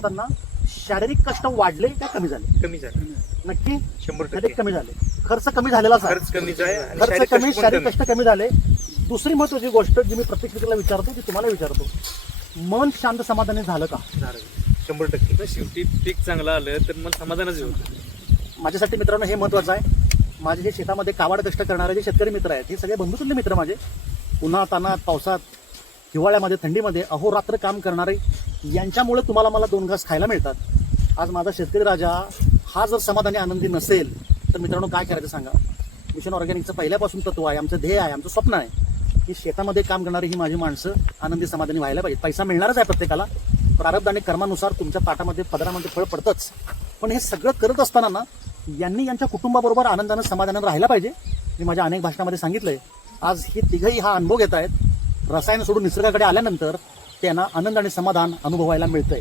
असताना शारीरिक कष्ट वाढले का कमी झाले? कमी झालं. नक्की 100% कमी झाले. खर्च कमी झालेलाच आहे. खर्च कमीच आहे आणि खर्च शारीरिक कमी, कष्ट पण शारीरिक कमी. कष्ट कमी झाले. दुसरी महत्वाची गोष्ट जी मी प्रत्येक व्यक्तीला विचारतो ती तुम्हाला विचारतो, मन शांत समाधानी झालं का? झालं. 100%. तर शेवटी पीक चांगलं आलं तर मला समाधानच होतं. माझ्यासाठी मित्रांनो हे महत्वाचं आहे. माझे जे शेतामध्ये कावाड कष्ट करणारे जे शेतकरी मित्र आहेत हे सगळे बंधुतुल्य मित्र माझे. उन्हात, तानात, पावसात, हिवाळ्यामध्ये, थंडीमध्ये अहोरात्र काम करणारे, यांच्यामुळे तुम्हाला मला 2 घास खायला मिळतात. आज माझा शेतकरी राजा हा जर समाधानी आनंदी नसेल तर मित्रांनो काय करायचं सांगा? मिशन ऑर्गॅनिकचं पहिल्यापासून तत्व आहे, आमचं ध्येय आहे, आमचं स्वप्न आहे की शेतामध्ये काम करणारी ही माझी माणसं आनंदी समाधानी व्हायला पाहिजे. पैसा मिळणारच आहे प्रत्येकाला, प्रारब्ध आणि कर्मानुसार तुमच्या ताटामध्ये पदरामध्ये फळ पडतंच. पण हे सगळं करत असताना ना यांनी यांच्या कुटुंबाबरोबर आनंदानं समाधानानं राहायला पाहिजे. मी माझ्या अनेक भाषणामध्ये सांगितलंय. आज हे तिघही हा अनुभव घेत आहेत. रसायन सोडून निसर्गाकडे आल्यानंतर त्यांना आनंद आणि समाधान अनुभवायला मिळतंय.